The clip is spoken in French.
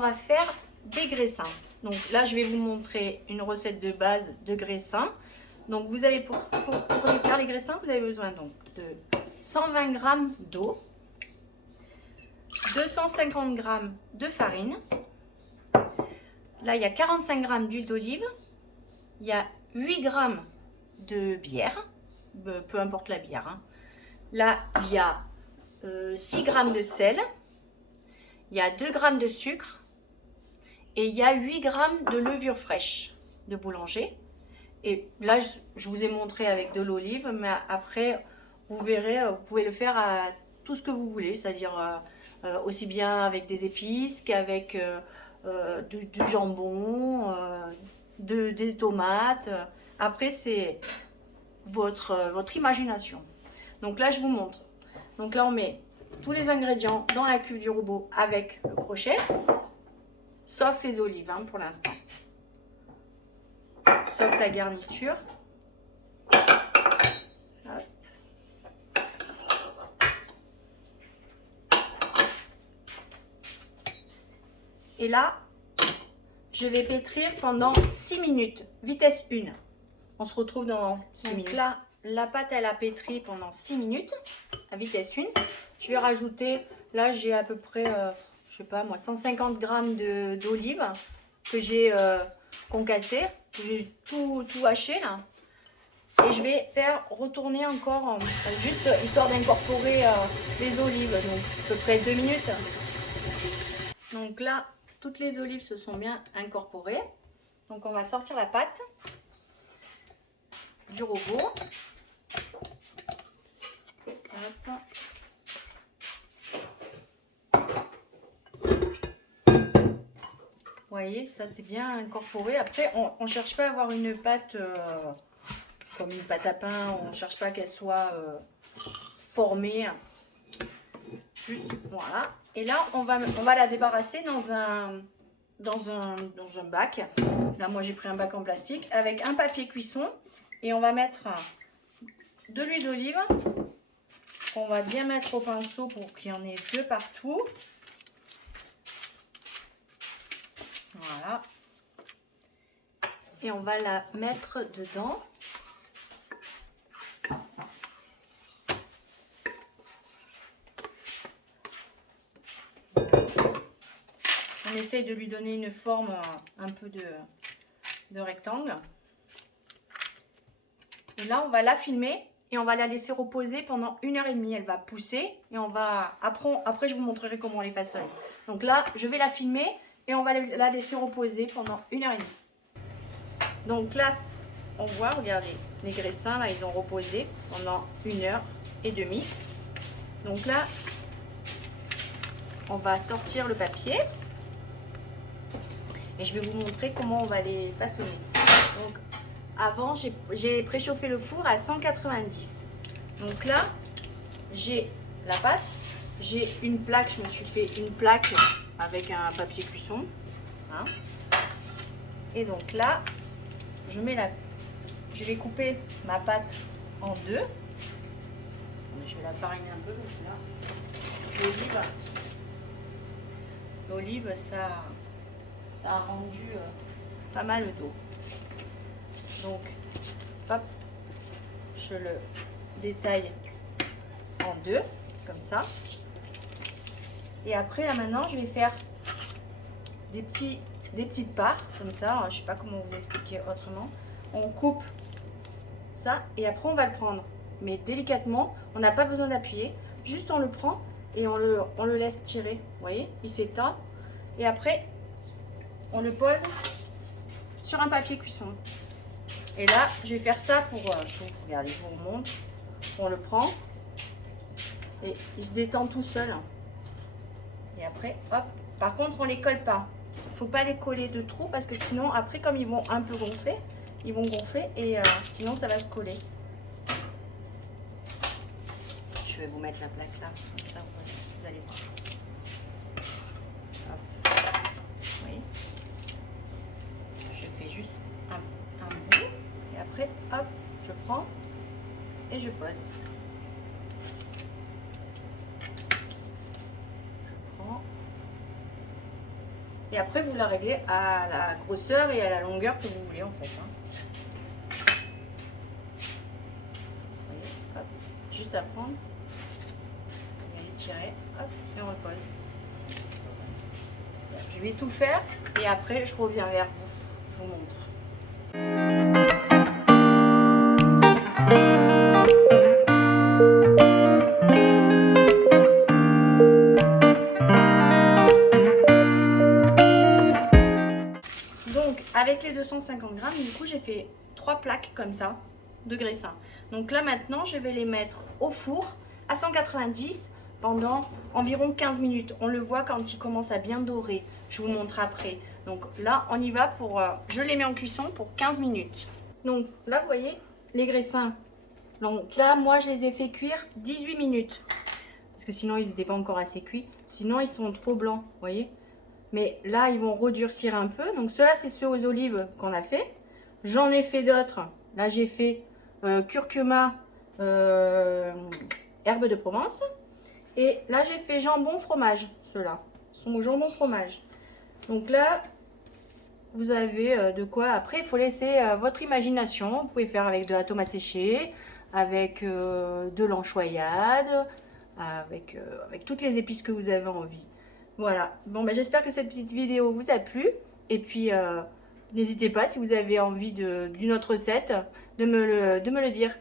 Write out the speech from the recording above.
va faire des graissins. Donc là, je vais vous montrer une recette de base de graissins. Donc vous avez pour faire les graissins, vous avez besoin donc de 120 g d'eau, 250 g de farine. Là, il y a 45 g d'huile d'olive, il y a 8 g de bière, peu importe la bière, hein. Là, il y a 6 g de sel, il y a 2 g de sucre et il y a 8 g de levure fraîche de boulanger. Et là, je vous ai montré avec de l'olive, mais après, vous verrez, vous pouvez le faire à tout ce que vous voulez, c'est-à-dire aussi bien avec des épices qu'avec du jambon, des tomates. Après, c'est votre imagination. Donc là, je vous montre. Donc là, on met tous les ingrédients dans la cuve du robot avec le crochet, sauf les olives hein, pour l'instant. Sauf la garniture. Hop. Et là, je vais pétrir pendant 6 minutes, vitesse 1. On se retrouve dans 6 minutes. Là, la pâte, elle a pétri pendant 6 minutes, à vitesse 1. Je vais rajouter, là, j'ai à peu près, je sais pas moi, 150 g d'olive que j'ai concassé. J'ai tout haché là. Et je vais faire retourner encore, juste histoire d'incorporer les olives, donc à peu près 2 minutes. Donc là, toutes les olives se sont bien incorporées. Donc on va sortir la pâte du robot. Hop. Vous voyez, ça c'est bien incorporé. Après, on ne cherche pas à avoir une pâte comme une pâte à pain. On ne cherche pas qu'elle soit formée. Juste, voilà. Et là, on va la débarrasser dans un bac. Là, moi, j'ai pris un bac en plastique avec un papier cuisson. Et on va mettre de l'huile d'olive. On va bien mettre au pinceau pour qu'il y en ait deux partout. Voilà. Et on va la mettre dedans. On essaye de lui donner une forme un peu de rectangle. Et là, on va la filmer et on va la laisser reposer pendant 1h30. Elle va pousser et on va... Après, je vous montrerai comment on les façonne. Donc là, je vais la filmer et on va la laisser reposer pendant 1h30. Donc là, on voit, regardez, les graissins, là, ils ont reposé pendant 1h30. Donc là, on va sortir le papier. Et je vais vous montrer comment on va les façonner. Donc, avant, j'ai préchauffé le four à 190. Donc là, j'ai la pâte. J'ai une plaque, je me suis fait une plaque avec un papier cuisson. Hein. Et donc là, je vais couper ma pâte en deux. Je vais la fariner un peu parce que là, l'olive, ça a rendu pas mal d'eau. Donc, hop, je le détaille en deux, comme ça. Et après, là maintenant, je vais faire des petites parts, comme ça. Je sais pas comment vous expliquer autrement. On coupe ça et après, on va le prendre. Mais délicatement, on n'a pas besoin d'appuyer. Juste, on le prend et on le laisse tirer. Vous voyez, il s'étend. Et après, on le pose sur un papier cuisson. Et là, je vais faire ça pour regardez, je vous remonte. On le prend et il se détend tout seul. Et après, hop. Par contre, on les colle pas. Il ne faut pas les coller de trop parce que sinon, après, comme ils vont un peu gonfler, ils vont gonfler et sinon, ça va se coller. Je vais vous mettre la plaque là, comme ça, vous allez voir. Hop. Vous voyez, je fais juste un bout et après, hop, je prends et je pose. Je prends Et après, vous la réglez à la grosseur et à la longueur que vous voulez en fait. Vous voyez, hop, juste à prendre. Vous allez tirer, hop, et on repose. Je vais tout faire et après je reviens vers vous. Je vous montre. Donc avec les 250 grammes, du coup j'ai fait 3 plaques comme ça de graissin. Donc là maintenant je vais les mettre au four à 190 pendant environ 15 minutes. On le voit quand il commence à bien dorer. Je vous montre après. Donc là on y va pour... je les mets en cuisson pour 15 minutes. Donc là vous voyez les graissins. Donc là moi je les ai fait cuire 18 minutes. Parce que sinon ils n'étaient pas encore assez cuits. Sinon ils sont trop blancs, vous voyez. Mais là, ils vont redurcir un peu. Donc, ceux-là, c'est ceux aux olives qu'on a fait. J'en ai fait d'autres. Là, j'ai fait curcuma, herbe de Provence. Et là, j'ai fait jambon fromage. Ceux-là sont au jambon fromage. Donc là, vous avez de quoi. Après, il faut laisser votre imagination. Vous pouvez faire avec de la tomate séchée, avec de l'anchoyade, avec toutes les épices que vous avez envie. Voilà, bon ben j'espère que cette petite vidéo vous a plu. Et puis n'hésitez pas si vous avez envie d'une autre recette de me le dire.